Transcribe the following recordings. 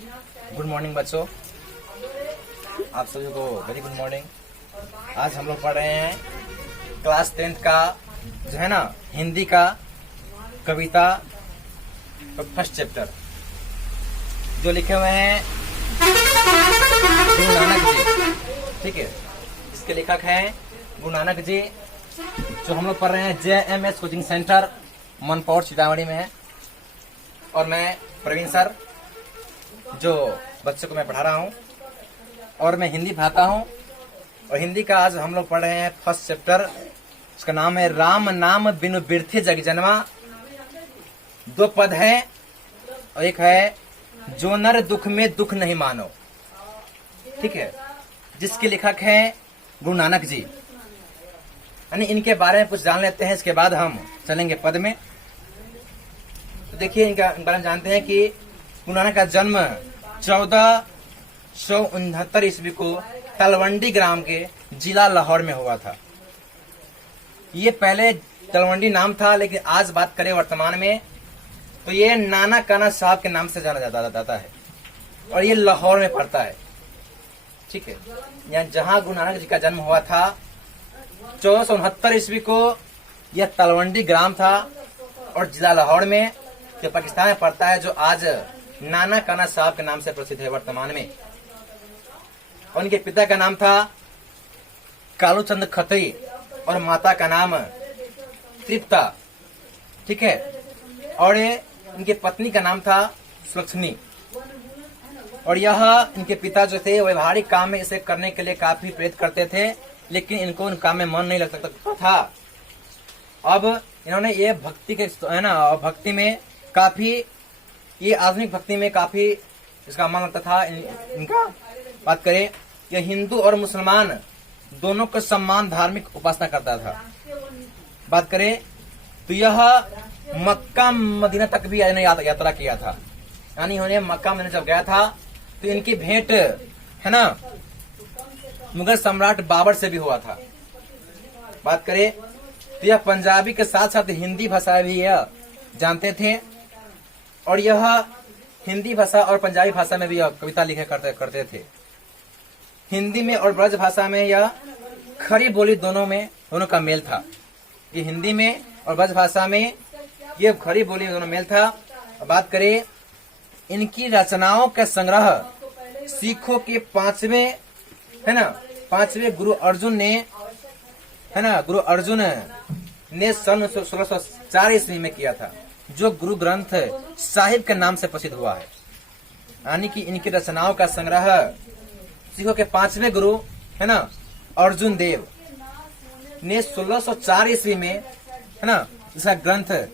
Good morning बच्चों, आप सभी को वेरी गुड मॉर्निंग। आज हम लोग पढ़ रहे हैं क्लास 10th का जो है ना हिंदी का कविता फर्स्ट चैप्टर, जो लिखे हुए हैं गुरु नानक जी। ठीक है, इसके लेखक हैं गुरु नानक जी, जो हम लोग पढ़ रहे हैं JMS coaching centre Manpaur Sitamarhi में है। और मैं प्रवीण सर, जो बच्चों को मैं पढ़ा रहा हूँ, और मैं हिंदी पढ़ाता हूँ। और हिंदी का आज हम लोग पढ़ रहे हैं फर्स्ट चैप्टर, उसका नाम है राम नाम बिनु बिरथे जग जन्मा। 2 पद है और एक है जो नर दुख में दुख नहीं मानो। ठीक है, जिसके लेखक हैं गुरु नानक जी। यानी इनके बारे में कुछ जान लेते हैं, इसके बाद हम चलेंगे पद में। तो देखिए, इनके बारे में जानते हैं कि गुरु नानक का जन्म 1469 ईस्वी को तलवंडी ग्राम के जिला लाहौर में हुआ था। ये पहले तलवंडी नाम था, लेकिन आज बात करें वर्तमान में तो ये नाना काना साहब के नाम से जाना जाता है, और ये लाहौर में पड़ता है। ठीक है, यहाँ जहां गुरु नानक जी का जन्म हुआ था 1469 ईस्वी को, यह तलवंडी ग्राम था और जिला लाहौर में, जो पाकिस्तान में पड़ता है, जो आज नाना काना साहब के नाम से प्रसिद्ध है वर्तमान में। और उनके पिता का नाम था कालूचंद खत्री और माता का नाम तृप्ता। ठीक है, और इनके पत्नी का नाम था सुलक्षणी। और यह इनके पिता जो थे व्यवहारिक काम में इसे करने के लिए काफी प्रेरित करते थे, लेकिन इनको उन काम में मन नहीं लग सकता था। अब इन्होंने ये भक्ति के है ना, भक्ति में काफी, ये आधुनिक भक्ति में काफी इसका मन लगता था इनका। बात करें, यह हिंदू और मुसलमान दोनों का सम्मान धार्मिक उपासना करता था। बात करें तो यह मक्का मदीना तक भी यात्रा किया था। यानी इन्होंने मक्का मदीना जब गया था तो इनकी भेंट है ना मुगल सम्राट बाबर से भी हुआ था। बात करें तो यह पंजाबी के साथ साथ हिंदी भाषा भी यह जानते थे, और यह हिंदी भाषा और पंजाबी भाषा में भी यह कविता लिखे करते थे। हिंदी में और ब्रज भाषा में यह खड़ी बोली दोनों का मेल था। ये हिंदी में और ब्रज भाषा में ये खड़ी बोली दोनों मेल था। बात करें, इनकी रचनाओं का संग्रह सिखों के 5वें गुरु अर्जुन ने सन 1604 ईस्वी में किया था, जो गुरु ग्रंथ साहिब के नाम से प्रसिद्ध हुआ है। यानी कि इनकी रचनाओं का संग्रह सिखों के 5वें गुरु है ना अर्जुन देव ने 1604 ईस्वी में है ना इसका ग्रंथ,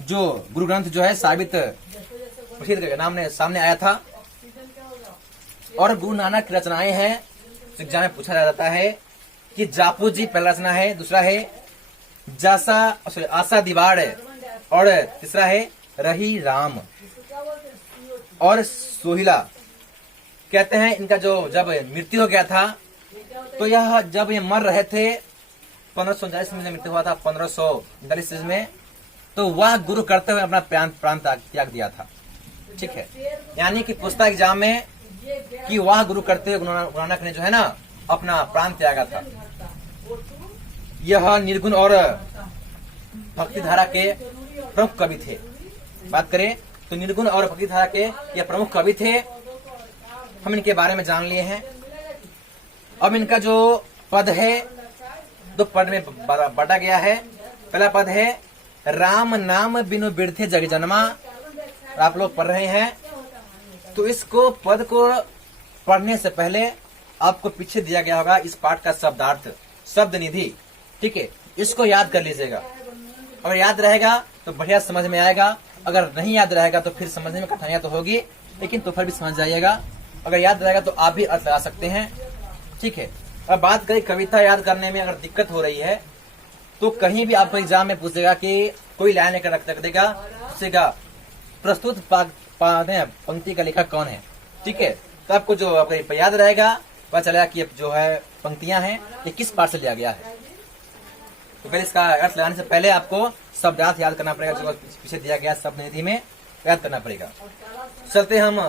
जो गुरु ग्रंथ जो है साबित प्रसिद्ध के नाम ने सामने आया था। और गुरु नानक की रचनाएं हैं, एग्जाम में पूछा जाता है कि जापू जी पहला रचना है, दूसरा है आशा दीवार, और तीसरा है रही राम और सोहिला। कहते हैं इनका जो जब मृत्यु हो गया था तो यह जब ये मर रहे थे 1539 में मृत्यु हुआ था, 1539 में, तो वह गुरु करते हुए अपना प्राण त्याग दिया था। ठीक है, यानी कि पूछता एग्जाम में कि वह गुरु करते हुए गुरु नानक ने जो है ना अपना प्राण त्यागा था। यह निर्गुण और भक्ति धारा के प्रमुख कवि थे। बात करें तो निर्गुण और भक्ति धारा के यह प्रमुख कवि थे। हम इनके बारे में जान लिए हैं। अब इनका जो पद है 2 पद में बांटा गया है। पहला पद है राम नाम बिनु बिरथे जग जन्मा। आप लोग पढ़ रहे हैं तो इसको पद को पढ़ने से पहले आपको पीछे दिया गया होगा इस पाठ का शब्दार्थ, शब्द निधि। ठीक है, इसको याद कर लीजिएगा। अगर याद रहेगा तो बढ़िया समझ में आएगा, अगर नहीं याद रहेगा तो फिर समझने में कठिनाइयां तो होगी, लेकिन तो फिर भी समझ जाइएगा। अगर याद रहेगा तो आप भी अर्थ लगा सकते हैं। ठीक है, अब बात करें कविता याद करने में अगर दिक्कत हो रही है तो कहीं भी आपको एग्जाम में पूछेगा कि कोई लाइन लेकर रख देगा, पूछेगा प्रस्तुत पंक्ति का लेखक कौन है। ठीक है, तो आपको जो आपको याद रहेगा पता चलेगा कि जो है पंक्तियां हैं ये किस पाठ से लिया गया है। तो पहले इसका अर्थ लगाने से पहले आपको शब्दार्थ याद करना पड़ेगा, जो पीछे दिया गया शब्द निधि में याद करना पड़ेगा। चलते हम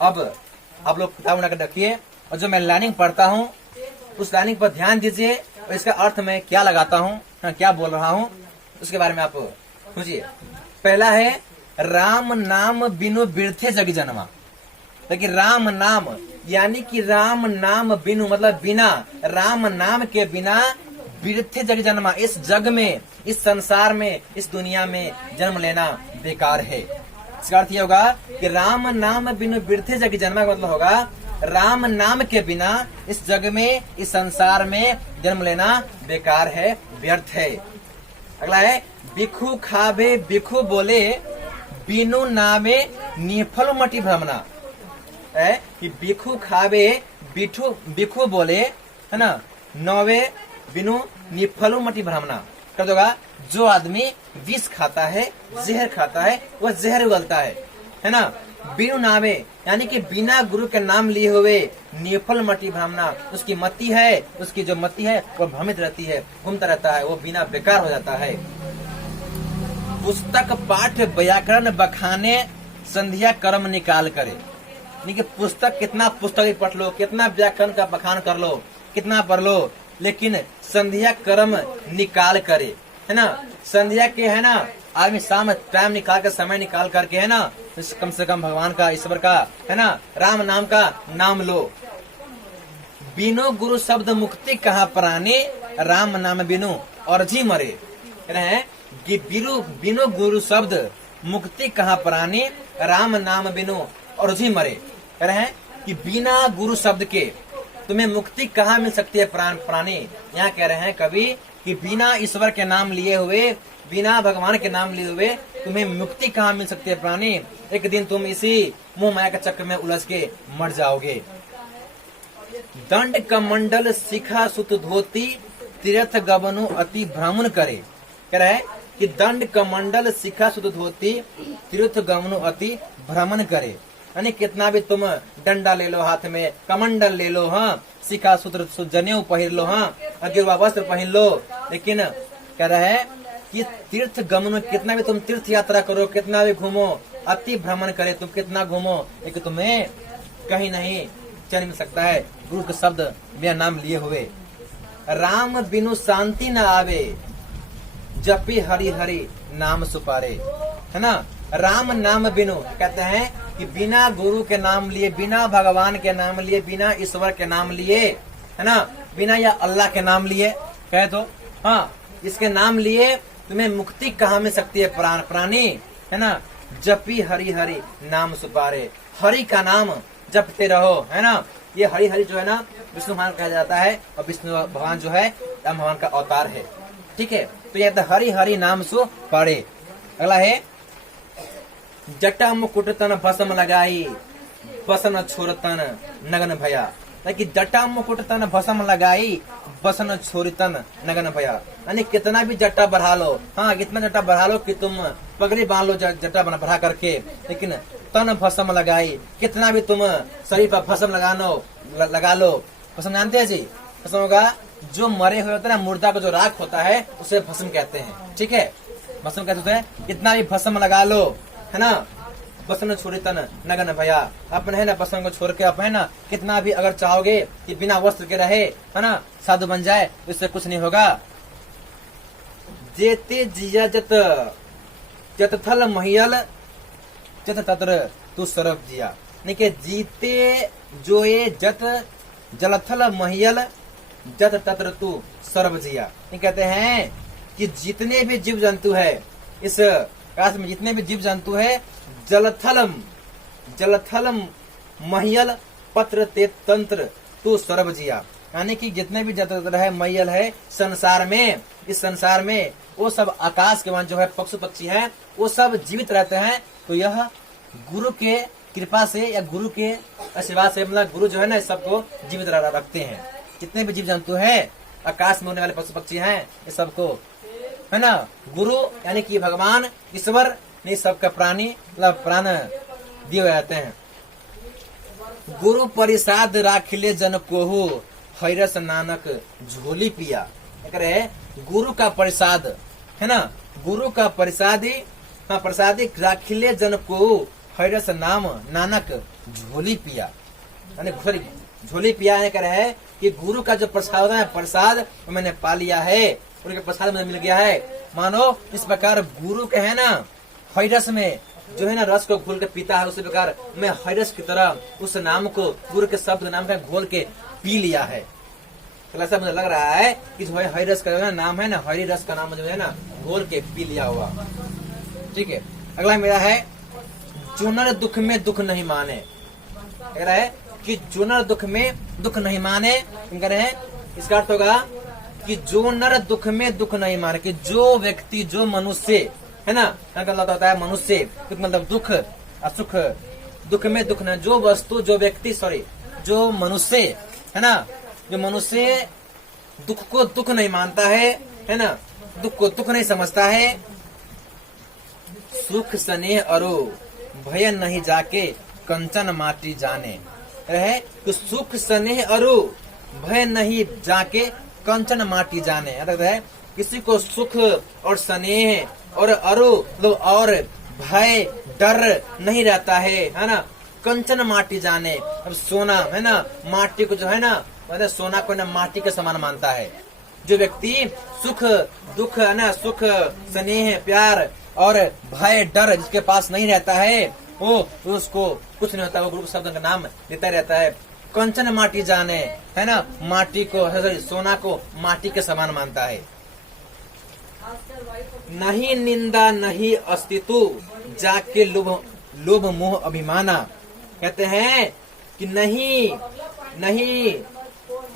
अब आप लोग किताब उठा कर रखिए और जो मैं लाइनिंग पढ़ता हूँ उस लाइनिंग पर ध्यान दीजिए और इसका अर्थ मैं क्या लगाता हूँ, क्या बोल रहा हूँ, उसके बारे में आप सोचिए। पहला है राम नाम बिनु बिरथे जग जन्मा। देखिए राम नाम यानी कि राम नाम बिनु मतलब बिना, राम नाम के बिना बिरथे जग जन्मा, इस जग में, इस संसार में, इस दुनिया में जन्म लेना बेकार है। इसका अर्थ ये होगा कि राम नाम बिनु बिरथे जग जन्मा का मतलब होगा राम नाम के बिना इस जग में, इस संसार में जन्म लेना बेकार है, व्यर्थ है। अगला है बिखु खावे बिखु बोले बिनु नामे निफल मटी भ्रमना। है कि बिखु खावे बिखु बोले, है ना, नौवे बिनु निफलु मटी भ्रमना कर दोगा। जो आदमी विष खाता है, जहर खाता है, वह जहर उगलता है ना। बिनु नामे यानी कि बिना गुरु के नाम लिए हुए निफल मटी भ्रमना, उसकी मति है, उसकी जो मति है वह भ्रमित रहती है, घूमता रहता है, वो बिना बेकार हो जाता है। पुस्तक पाठ व्याकरण बखाने संध्या कर्म निकाल करे। यानी कि पुस्तक, कितना पुस्तक पढ़ लो, कितना व्याकरण का बखान कर लो, कितना पढ़ लो, लेकिन संध्या कर्म निकाल करे, है ना। संध्या के, है ना, आदमी शाम टाइम निकाल कर, समय निकाल करके, है ना, कम से कम भगवान का, ईश्वर का, है ना, राम नाम का नाम लो। बिनु गुरु शब्द मुक्ति कहाँ प्राणी, राम नाम बिनु और जी मरे। कह रहे हैं कि बिनु गुरु शब्द मुक्ति कहाँ प्राणी, राम नाम बिनु और जी मरे। कह रहे हैं कि बिना गुरु शब्द के तुम्हें मुक्ति कहाँ मिल सकती है प्राणी। यहाँ कह रहे हैं कवि कि बिना ईश्वर के नाम लिए हुए, बिना भगवान के नाम लिए हुए तुम्हें मुक्ति कहाँ मिल सकती है प्राणी। एक दिन तुम इसी मोह माया के चक्र में उलझ के मर जाओगे। दंड कमंडल शिखा सुत धोती तीर्थ गबनु अति भ्रमण करे। कह रहे हैं कि दंड कमंडल शिखा सुत धोती तीर्थ गमनु अति भ्रमण करे। यानी कितना भी तुम डंडा ले लो हाथ में, कमंडल ले लो, हाँ, शिखा सूत्र जनेऊ पहन लो, हाँ, गिरवा वस्त्र पहन लो, लेकिन कह रहे हैं कि तीर्थ गमन, कितना भी तुम तीर्थ यात्रा करो, कितना भी घूमो, अति भ्रमण करे, तुम कितना घूमो, लेकिन तुम्हें कहीं नहीं चैन मिल सकता है गुरु के शब्द बिना नाम लिए हुए। राम बिनु शांति न आवे जपी हरि हरि नाम सुपारे। है ना, राम नाम बिनु, कहते हैं कि बिना गुरु के नाम लिए, बिना भगवान के नाम लिए, बिना ईश्वर के नाम लिए, है ना, बिना या अल्लाह के नाम लिए, कहे तो हाँ, इसके नाम लिए तुम्हें मुक्ति कहाँ मिल सकती है प्राणी, है ना। जपी हरि हरि नाम सुपारे, हरि का नाम जपते रहो, है ना। ये हरि हरि जो है ना विष्णु भगवान कहा जाता है, और विष्णु भगवान जो है राम भगवान का अवतार है, ठीक है। तो यह हरि हरि नाम सुपारे। अगला है जटा मुकुट तन भस्म लगाई बसन छोरतन नगन भया। ताकि जटा मुकुट तन भस्म लगाई बसन छोरतन नगन भया, यानी कितना भी जटा बढ़ा लो, हाँ, कितना जटा बढ़ा लो कि तुम पगड़ी बांध लो जटा बढ़ा करके, लेकिन तन भस्म लगाई, कितना भी तुम शरीर पर भस्म लगा लो। भस्म जानते हैं जी, भस्म होगा जो मरे हुए होते हैं ना, मुर्दा का जो राख होता है उसे भस्म कहते हैं, ठीक है, भस्म कहते हैं। कितना भी भस्म लगा लो, है ना, बसन छोड़ी तन नगन भया, अपने है ना बसन को छोड़ के आप, है ना, कितना भी अगर चाहोगे कि बिना वस्त्र के रहे, है ना, साधु बन जाए, इससे कुछ नहीं होगा। जेते जिया जत थल महियल जत तत्र तू सरब जिया। नहीं जीते जो ये जत जलथल महियल जत तत्र तू सरब जिया। नहीं कहते हैं कि जितने भी जीव जंतु है इस आकाश में, जितने भी जीव जंतु है, जलथलम महियल पत्र ते तंत्र तू सरब जिया। यानी कि जितने भी जंतु है, महियल है संसार में, इस संसार में वो सब आकाश के मान जो है पशु पक्षी है, वो सब जीवित रहते हैं। तो यह गुरु के कृपा से या गुरु के आशीर्वाद से, मतलब गुरु जो है ना सबको जीवित रखते हैं। जितने भी जीव जंतु है, आकाश में होने वाले पशु पक्षी हैं, ये सबको, है ना, गुरु यानी कि भगवान ईश्वर ने सबका प्राणी मतलब प्राण दिए जाते हैं। गुरु परिसाद राखिले जन कोहू हैरस नानक झोली पिया। करे गुरु का प्रसाद, है ना, गुरु का प्रसादी, हाँ, प्रसादी राखिले जन को हैरस नाम नानक झोली पिया, यानी सॉरी झोली पिया है, कह रहे हैं कि गुरु का जो प्रसाद है, प्रसाद मैंने पा लिया है, उनके प्रसाद मुझे मिल गया है। मानो इस प्रकार गुरु के है ना हरिरस में जो है ना रस को घोल के पीता है, उसी प्रकार मैं हरिरस की तरह उस नाम को, गुरु के शब्द नाम का घोल के पी लिया है। तो ऐसा मुझे लग रहा है कि जो है हरिरस का जो है नाम है ना, हरि रस का नाम जो है ना घोल के पी लिया हुआ। ठीक है, अगला मेरा है जो नर दुख में दुख नहीं माने। कह रहा है कि जो नर दुख में दुख नहीं माने, कह रहे हैं इसका अर्थ होगा कि जो नर दुख में दुख नहीं माने, कि जो व्यक्ति, जो मनुष्य है ना, मतलब होता है मनुष्य, मतलब दुख असुख, दुख में दुख न, जो वस्तु, जो व्यक्ति, सॉरी जो मनुष्य है ना, जो मनुष्य दुख को दुख नहीं मानता है ना, दुख को दुख नहीं समझता है, सुख स्नेह अरो भय नहीं जाके कंचन माटी जाने। है तो सुख स्नेह अरो भय नहीं जाके कंचन माटी जाने, मतलब है किसी को सुख और स्नेह और अरो मतलब और भय डर नहीं रहता है ना, कंचन माटी जाने। अब सोना है ना, माटी को जो है ना, मतलब सोना को ना माटी के समान मानता है। जो व्यक्ति सुख दुख है ना, सुख स्नेह प्यार और भय डर जिसके पास नहीं रहता है, वो उसको कुछ नहीं होता, वो गुरु शब्द का नाम लेता रहता है। कंचन माटी जाने है ना, माटी को, सोना को माटी के समान मानता है। नहीं निंदा नहीं अस्तित्व जाके लोभ मोह अभिमाना। कहते हैं कि नहीं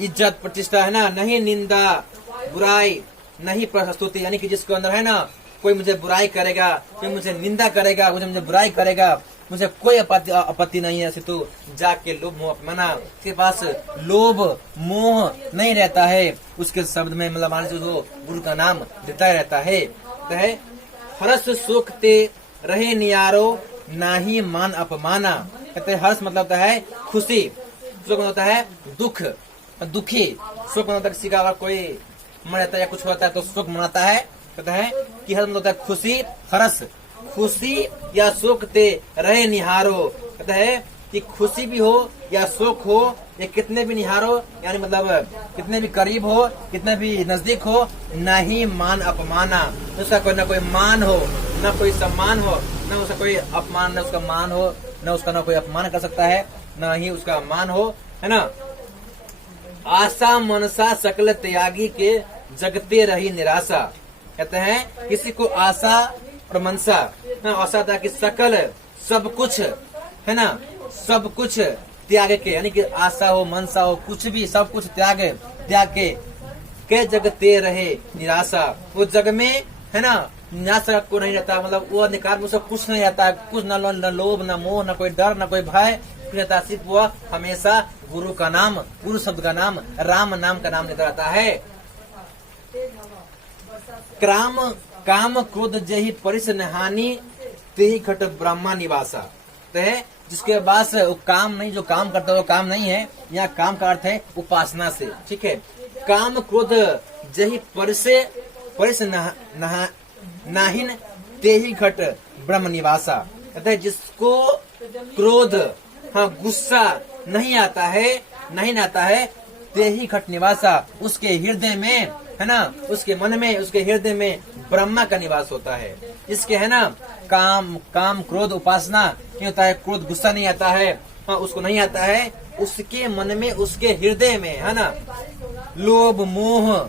इज्जत प्रतिष्ठा है ना, नहीं निंदा बुराई, नहीं प्रस्तुति, यानी कि जिसके अंदर है ना कोई मुझे बुराई करेगा, कोई मुझे निंदा करेगा, मुझे बुराई करेगा, मुझे कोई आपत्ति नहीं है, तो जाके लोभ मोह अपमाना, के पास लोभ मोह नहीं रहता है, उसके शब्द में मतलब मान लीजिए जो गुरु का नाम देता रहता है। तो है हर्ष सुख ते रहे नियारो नाही मान अपमाना। कहते हैं हर्ष मतलब होता है खुशी, सुख मतलब होता है दुख, दुखी, सुख मतलब किसी का अगर कोई मर जाता है या कुछ होता है तो सुख मनाता है। कहता है कि हर्ष मतलब होता है खुशी, हर्ष खुशी या सुख ते रहे निहारो। कहता है कि खुशी भी हो या सुख हो, ये कितने भी निहारो, यानी मतलब कितने भी करीब हो, कितने भी नजदीक हो, नहीं मान अपमाना, उसका कोई ना कोई मान हो, न कोई सम्मान हो, न उसका कोई अपमान, न उसका मान हो, न उसका न कोई अपमान कर सकता है, न ही उसका मान हो, है ना। आशा मनसा सकल त्यागी के जगते रही निराशा। कहते हैं किसी को आशा और मनसा, आशा था कि सकल सब कुछ है ना, सब कुछ त्याग के, यानी कि आशा हो मनसा हो कुछ भी सब कुछ त्याग के जगते रहे निराशा। वो जग में है ना निराशा को नहीं रहता, मतलब वो अधिकार में उसको कुछ नहीं रहता, कुछ न लोभ न मोह न कोई डर न कोई भय रहता, सिर्फ वह हमेशा गुरु का नाम, गुरु शब्द का नाम, राम नाम का नाम लेता रहता है। काम क्रोध जही परिस नहानी तेही घट ब्रह्मा निवासा। तो है जिसके पास वो काम नहीं, जो काम करता है वो काम नहीं है, यहाँ काम का अर्थ है उपासना से। ठीक है, काम क्रोध जही परिस नाहिन तेही घट ब्रह्म निवासा। कहते हैं जिसको क्रोध, हाँ गुस्सा नहीं आता है, तेही घट निवासा, उसके हृदय में है ना, उसके मन में, उसके हृदय में ब्रह्मा का निवास होता है। इसके है ना काम क्रोध उपासना नहीं होता है, क्रोध गुस्सा नहीं आता है, हाँ उसको नहीं आता है, उसके मन में, उसके हृदय में है ना लोभ मोह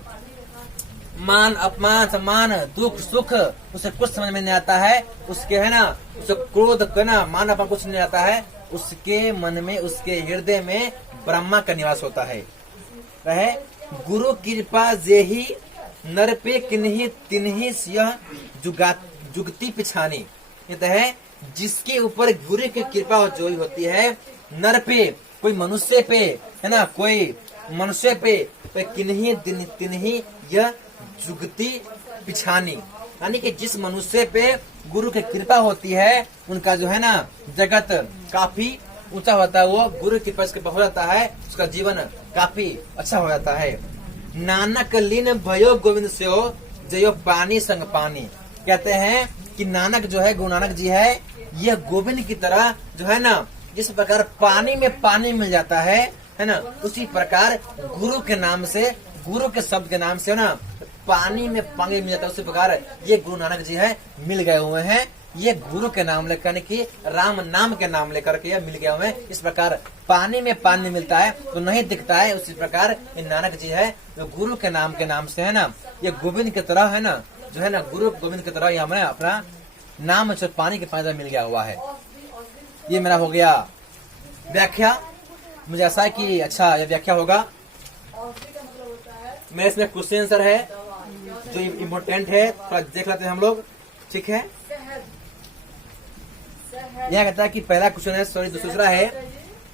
मान अपमान सम्मान दुख सुख उसे कुछ समझ में नहीं आता है, उसके है ना उसे क्रोध करना मान अपमान कुछ नहीं आता है, उसके मन में, उसके हृदय में ब्रह्मा का निवास होता है। रहे गुरु कृपा जेही नर पे किन्ही तिन्ही यह जुगती पिछानी। कहते हैं जिसके ऊपर गुरु की कृपा जो होती है, नर पे कोई मनुष्य पे है ना, कोई मनुष्य पे तो किन्ही तिन्ही यह जुगती पिछानी, यानी कि जिस मनुष्य पे गुरु की कृपा होती है उनका जो है ना जगत काफी ऊंचा होता है, वो गुरु की कृपा हो जाता है, उसका जीवन काफी अच्छा हो जाता है। नानक लीन भयो गोविंद से हो जयो पानी संग पानी। कहते हैं कि नानक जो है, गुरु नानक जी है, यह गोविंद की तरह जो है ना जिस प्रकार पानी में पानी मिल जाता है ना, उसी प्रकार गुरु के नाम से, गुरु के शब्द के नाम से ना पानी में पानी मिल जाता है। उसी प्रकार ये गुरु नानक जी है मिल गए हुए हैं, ये गुरु के नाम लेकर कि राम नाम के नाम लेकर के मिल गए हुए हैं। इस प्रकार पानी में पानी मिलता है तो नहीं दिखता है, उसी प्रकार ये नानक जी है जो गुरु के नाम से है ना, ये गोविंद की तरह है ना, जो है ना गुरु गोविंद की तरह ये हमें अपना नाम जो पानी के पानी मिल गया हुआ है। ये मेरा हो गया व्याख्या। मुझे ऐसा है कि अच्छा ये व्याख्या होगा। मेरे इसमें क्वेश्चन आंसर है जो इम्पोर्टेंट है, थोड़ा देख लेते हैं हम लोग, ठीक है। यह कहता है कि पहला क्वेश्चन है, सॉरी दूसरा है,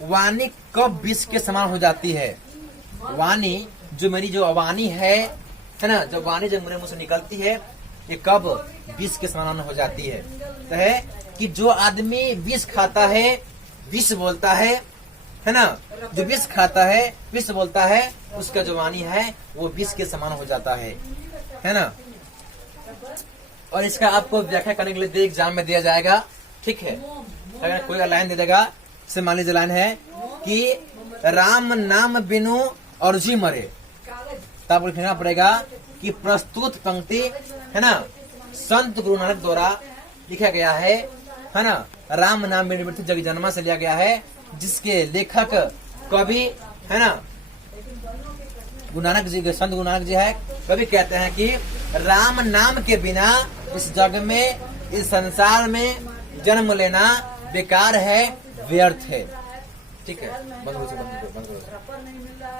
वाणी कब विष के समान हो जाती है? वाणी जो मेरी जो वाणी है ना, जब वाणी जब मेरे मुंह से निकलती है ये कब विष के समान हो जाती है? तो है कि जो आदमी विष खाता है, विष बोलता है ना, जो विष खाता है, विष बोलता है, उसका जो वाणी है वो विष के समान हो जाता है ना। और इसका आपको व्याख्या करने के लिए एग्जाम में दिया जाएगा, ठीक है। अगर कोई लाइन दे देगा, जैसे मान लीजिए लाइन है कि राम नाम बिनु और जी मरे, तब लिखना पड़ेगा कि प्रस्तुत पंक्ति है ना संत गुरु नानक द्वारा लिखा गया है ना, राम नाम बिनु मृत्यु जग जन्मा से लिया गया है, जिसके लेखक कवि है ना गुरु नानक जी, संत गुरु नानक जी है। कवि कहते हैं कि राम नाम के बिना इस जग में, इस संसार में जन्म लेना बेकार है, व्यर्थ है, ठीक है। बंद करो।